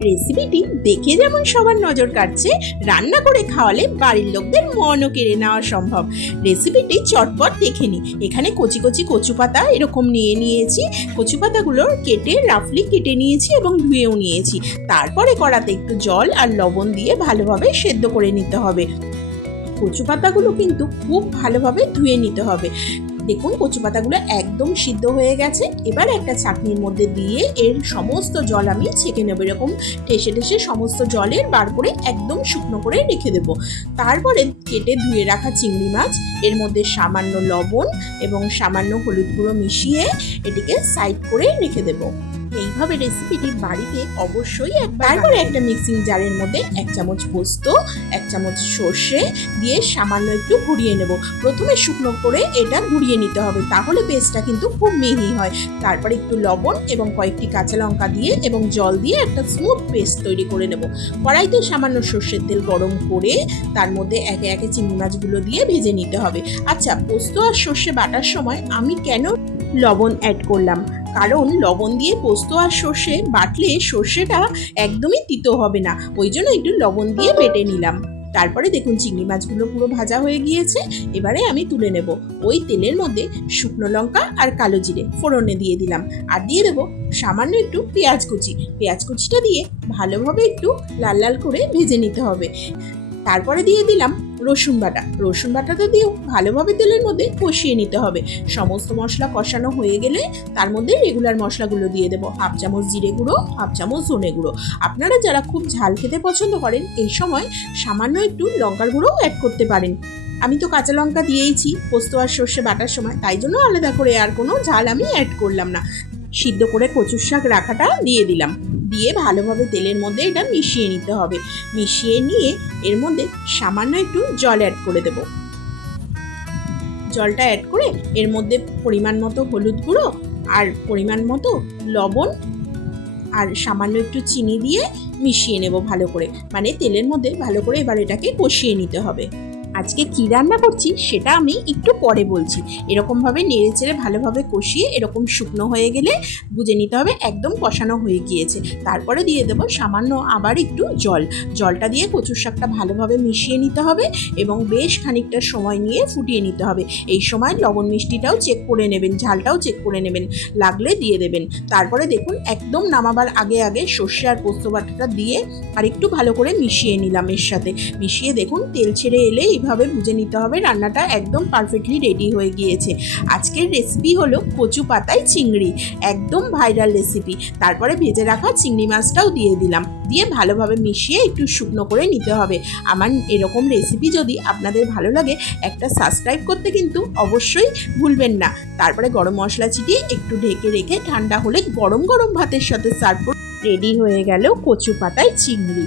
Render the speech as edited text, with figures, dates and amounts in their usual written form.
রেসিপিটি দেখে যেমন সবার নজর কাটছে, রান্না করে খাওয়ালে বাড়ির লোকদের মনও কেড়ে নেওয়া সম্ভব। রেসিপিটি চটপট দেখে নি। এখানে কচি কচি কচু পাতা এরকম নিয়েছি। কচু পাতাগুলো কেটে রাফলি কেটে নিয়েছি এবং ধুয়েও নিয়েছি। তারপরে কড়াতে একটু জল আর লবণ দিয়ে ভালোভাবে সেদ্ধ করে নিতে হবে। কচু পাতাগুলো কিন্তু খুব ভালোভাবে ধুয়ে নিতে হবে। দেখুন কচু পাতাগুলো একদম সিদ্ধ হয়ে গেছে। এবার একটা চাটনির মধ্যে দিয়ে এর সমস্ত জল আমি ছেঁকে নেব। এরকম ঠেসে ঠেসে সমস্ত জলের বার করে একদম শুকনো করে রেখে দেব। তারপরে কেটে ধুয়ে রাখা চিংড়ি মাছ, এর মধ্যে সামান্য লবণ এবং সামান্য হলুদ গুঁড়ো মিশিয়ে এটিকে সাইড করে রেখে দেব। এইভাবে রেসিপিটি বাড়িতে অবশ্যই তারপরে একটা মিক্সিং জারের মধ্যে 1 চামচ পোস্ত, 1 চামচ সর্ষে দিয়ে সামান্য একটু ঘুরিয়ে নেব। প্রথমে শুকনো করে এটা ঘুরিয়ে নিতে হবে, তাহলে পেস্টটা কিন্তু খুব মিহি হয়। তারপরে একটু লবণ এবং কয়েকটি কাঁচা লঙ্কা দিয়ে এবং জল দিয়ে একটা স্মুথ পেস্ট তৈরি করে নেব। কড়াইতে সামান্য সর্ষের তেল গরম করে তার মধ্যে একে একে চিংড়ি মাছগুলো দিয়ে ভেজে নিতে হবে। আচ্ছা, পোস্ত আর সর্ষে বাটার সময় আমি কেন লবণ অ্যাড করলাম? কারণ লবণ দিয়ে পোস্ত আর সর্ষে বাটলে সর্ষেটা একদমই তিতো হবে না, ওই জন্য একটু লবণ দিয়ে বেটে নিলাম। তারপরে দেখুন চিংড়ি মাছগুলো পুরো ভাজা হয়ে গিয়েছে। এবারে আমি তুলে নেব। ওই তেলের মধ্যে শুকনো লঙ্কা আর কালো জিরে ফোড়নে দিয়ে দিলাম, আর দিয়ে দেবো সামান্য একটু পেঁয়াজ কুচি। পেঁয়াজ কুচিটা দিয়ে ভালোভাবে একটু লাল লাল করে ভেজে নিতে হবে। তারপরে দিয়ে দিলাম রসুন বাটা। রসুন বাটাটা দিয়েও ভালোভাবে তেলের মধ্যে কষিয়ে নিতে হবে। সমস্ত মশলা কষানো হয়ে গেলে তার মধ্যে রেগুলার মশলাগুলো দিয়ে দেবো। 1/2 চামচ জিরে গুঁড়ো, 1/2 চামচ ধনে গুঁড়ো। আপনারা যারা খুব ঝাল খেতে পছন্দ করেন এই সময় সামান্য একটু লঙ্কার গুঁড়োও অ্যাড করতে পারেন। আমি তো কাঁচা লঙ্কা দিয়েইছি পোস্ত আর সর্ষে বাটার সময়, তাই জন্য আলাদা করে আর কোনো ঝাল আমি অ্যাড করলাম না। সিদ্ধ করে কচুর শাক রাখাটা দিয়ে দিলাম, দিয়ে ভালোভাবে তেলের মধ্যে এটা মিশিয়ে নিতে হবে। মিশিয়ে নিয়ে এর মধ্যে সামান্য একটু জল অ্যাড করে দেব। জলটা অ্যাড করে এর মধ্যে পরিমাণ মতো হলুদ গুঁড়ো আর পরিমাণ মতো লবণ আর সামান্য একটু চিনি দিয়ে মিশিয়ে নেব ভালো করে। মানে তেলের মধ্যে ভালো করে এবার এটাকে কষিয়ে নিতে হবে। আজকে কি রান্না করছি সেটা আমি একটু পরে বলছি। এরকমভাবে নেড়ে চেড়ে ভালোভাবে কষিয়ে এরকম শুকনো হয়ে গেলে বুঝে নিতে হবে একদম কষানো হয়ে গিয়েছে। তারপরে দিয়ে দেবো সামান্য আবার একটু জলটা দিয়ে কচুর শাকটা ভালোভাবে মিশিয়ে নিতে হবে এবং বেশ খানিকটা সময় নিয়ে ফুটিয়ে নিতে হবে। এই সময় লবণ মিষ্টিটাও চেক করে নেবেন, ঝালটাও চেক করে নেবেন, লাগলে দিয়ে দেবেন। তারপরে দেখুন একদম নামাবার আগে সর্ষে আর পোস্ত বাটাটা দিয়ে আর একটু ভালো করে মিশিয়ে নিলাম। এর সাথে মিশিয়ে দেখুন তেল ছেড়ে এলে এইভাবে বুঝে নিতে হবে রান্নাটা একদম পারফেক্টলি রেডি হয়ে গিয়েছে। আজকের রেসিপি হলো কচু পাতায় চিংড়ি, একদম ভাইরাল রেসিপি। তারপরে ভেজে রাখা চিংড়ি মাছটাও দিয়ে দিলাম, দিয়ে ভালোভাবে মিশিয়ে একটু শুকনো করে নিতে হবে। আমার এরকম রেসিপি যদি আপনাদের ভালো লাগে একটা সাবস্ক্রাইব করতে কিন্তু অবশ্যই ভুলবেন না। তারপরে গরম মশলা ছিটিয়ে একটু ঢেকে রেখে ঠান্ডা হলে গরম গরম ভাতের সাথে সার্ভ করে রেডি হয়ে গেল কচু পাতায় চিংড়ি।